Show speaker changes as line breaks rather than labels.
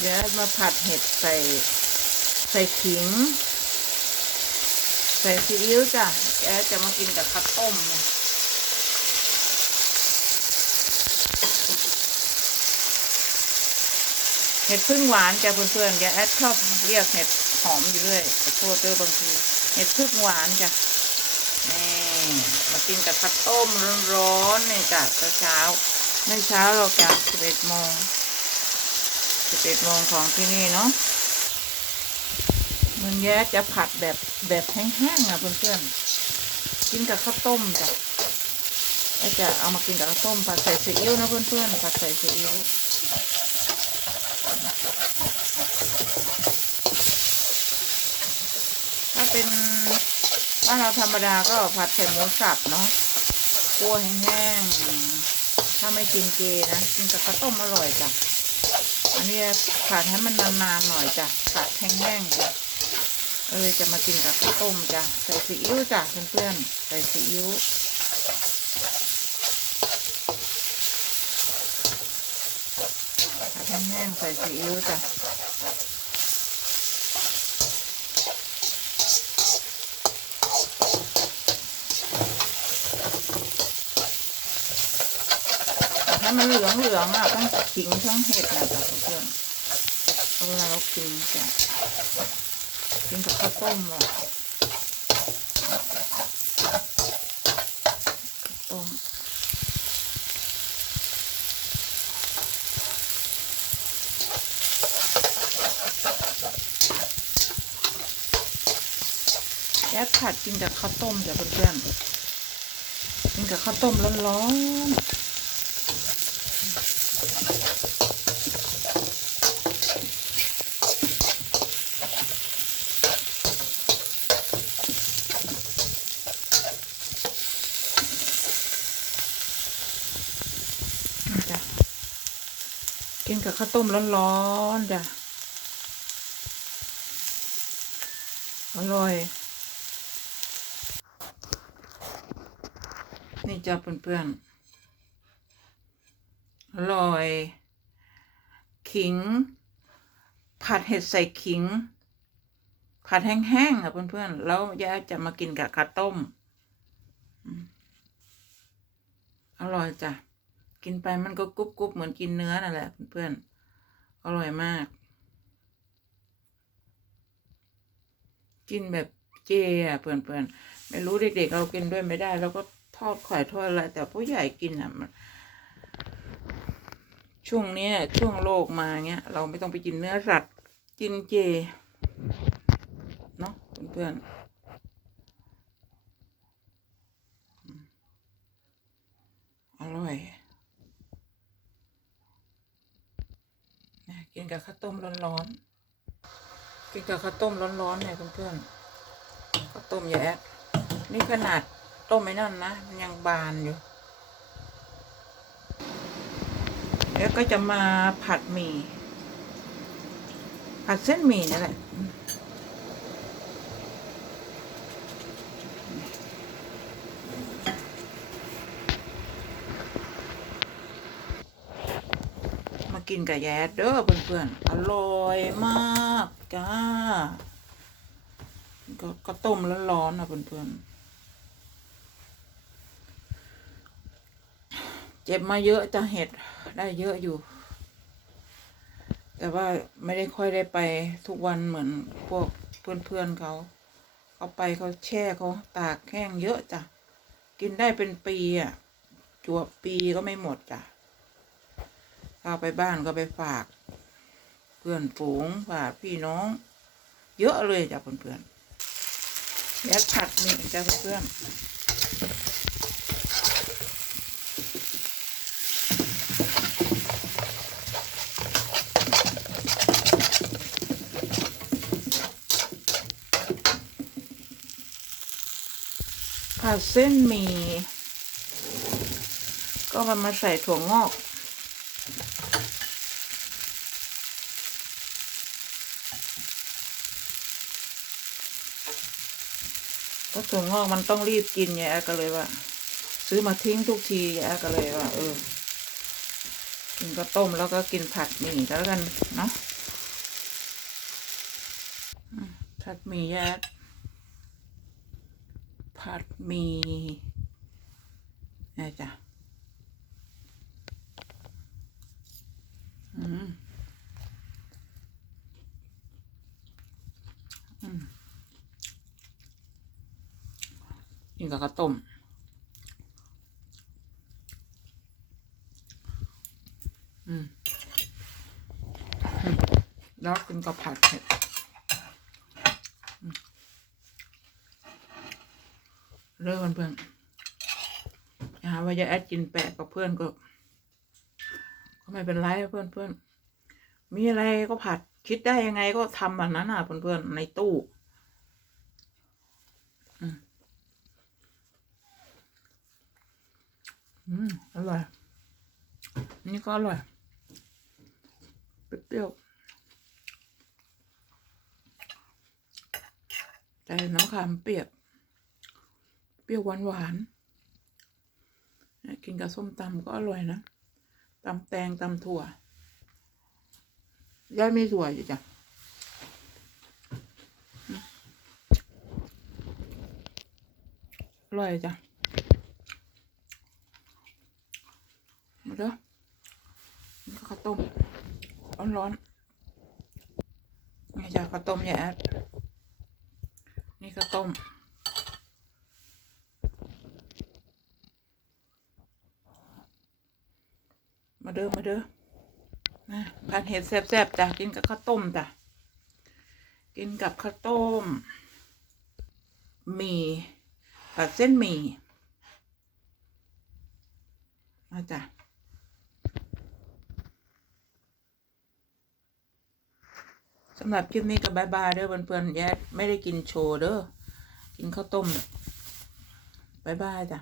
เดี๋ยวมาผัดเห็ดใส่ใส่ขิง ใส่ซีอิ๊วจ้ะแกจะมากินกับข้าวต้มเนี่ยเห็ดพึ่งหวานจ้ะเพื่อนๆแกแอดชอบเรียกเห็ดหอมอยู่เรื่อยขอโทษด้วยบางทีเห็ดพึ่งหวานจ้ะนี่มากินกับข้าวต้มร้อนๆเนี่ยจ้ะเช้าๆไม่เช้าเราจะสิบเอ็ดโมง สิบเอ็ดโมงของที่นี่เนาะมันแย้จะผัดแบบแบบแห้งๆอะเพื่อนๆ กินกับข้าวต้มจ้ะแอ้จะเอามากินกับข้าวต้มผัดใส่ซีอิ๊วนะเพื่อนๆ ผัดใส่ซีอิ๊วถ้าเป็นบ้านเราธรรมดาก็ผัดใส่หมูสับเนาะคั่วแห้งๆ ถ้าไม่กินเจนะ กินกับข้าวต้มอร่อยจ้ะ อันนี้ผัดให้มันนานๆหน่อยจ้ะผัดแห้งๆจ้ะเออจะมากินกับข้าวต้มจ้ะใส่ซีอิ๊วจ้ะเพื่อนๆใส่ซีอิ๊วผัดแห้งๆใส่ซีอิ๊วจ้ะ ผัดให้มันเหลืองๆอะต้องขิงทั้งเห็ดนะจ้ะเพื่อนเอาเวลาเรากินจ้ะกินกับข้าวต้มอะต้มแอดผัดกินกับข้าวต้มจ้ะเพื่อนๆกินกับข้าวต้มร้อนๆ นี่จ้ะ กินกับข้าวต้มร้อนๆจ้ะ อร่อย นี่จ้ะเพื่อนๆ อร่อย ขิง ผัดเห็ดใส่ขิง ผัดแห้งๆอะเพื่อนๆ แล้วยาจะมากินกับข้าวต้ม อร่อยจ้ะ กินไปมันก็กรุบกรุบเหมือนกินเนื้อนั่นแหละเพื่อนๆอร่อยมาก กินแบบเจอะเพื่อนๆไม่รู้เด็กๆเรากินด้วยไม่ได้เราก็ทอดข่อยทอดอะไร แต่ผู้ใหญ่กินอะมันช่วงนี้ช่วงโลกมาเงี้ย เราไม่ต้องไปกินเนื้อสัตว์กินเจเนาะเพื่อนๆ อร่อยนะ กินกับข้าวต้มร้อนๆกินกับข้าวต้มร้อนๆเนี่ยเพื่อนๆข้าวต้มแยะนี่ขนาดต้มไม่นั่นนะมันยังบานอยู่ แล้วก็จะมาผัดหมี่ผัดเส้นหมี่นั่นแหละ กินกับแยดเด้อเพื่อนๆอร่อยมากจ้าก็ก็ต้มร้อนๆนะเพื่อนๆเจ็บมาเยอะจะเห็ดได้เยอะอยู่ แต่ว่าไม่ได้ค่อยได้ไปทุกวันเหมือนพวกเพื่อนๆเขาเขาไปเขาแช่เขาตากแห้งเยอะจ้ะกินได้เป็นปีอะจวบปีก็ไม่หมดจ้ะ เอาไปบ้านก็ไปฝาก เพื่อนฝูงฝากพี่น้อง เยอะเลยจ้ะเพื่อนๆแล้วผัดหมี่จ้ะเพื่อนๆผัดเส้นหมี่ก็มามาใส่ถั่วงอก ก็ถั่วงอกมันต้องรีบกินแย่อก็เลยว่า ซื้อมาทิ้งทุกทีแย่อก็เลยว่า เออกินก็ต้มแล้วก็กินผัดหมี่แล้วกันเนาะผัดหมี่แย่ผัดหมี่นะจ้ะ กินกับข้าวต้มอืมแล้วกินกับผัดเผ็ดอืมเลิกกันเพื่อนอย่าหาว่าจะแอดกินแปะกับเพื่อนก็ก็ไม่เป็นไรเพื่อนเพื่อนมีอะไรก็ผัดคิดได้ยังไงก็ทำแบบนั้นอะเพื่อนเพื่อนในตู้ อืม อืมอร่อย นี่ก็อร่อย เปรี้ยวแต่น้ำขามเปียก เปรี้ยวหวานหวานๆกินกับส้มตำก็อร่อยนะตำแตงตำถั่วย่ายมีถั่วอยู่จ้ะอร่อยจ้ะ มา เด้อนี่ก็ข้าวต้มร้อนๆนี่จ้ะข้าวต้มยายแอดนี่ข้าวต้มมาเด้อมาเด้อนะผัดเห็ดแซ่บๆจ้ะกินกับข้าวต้มจ้ะกินกับข้าวต้มหมี่ผัดเส้นหมี่มาจ้ะำหรับคลิปนี้ก็บายบายเด้อเพื่อนๆแยดไม่ได้กินโชว์เด้อกินข้าวต้มบายบายจ้ะ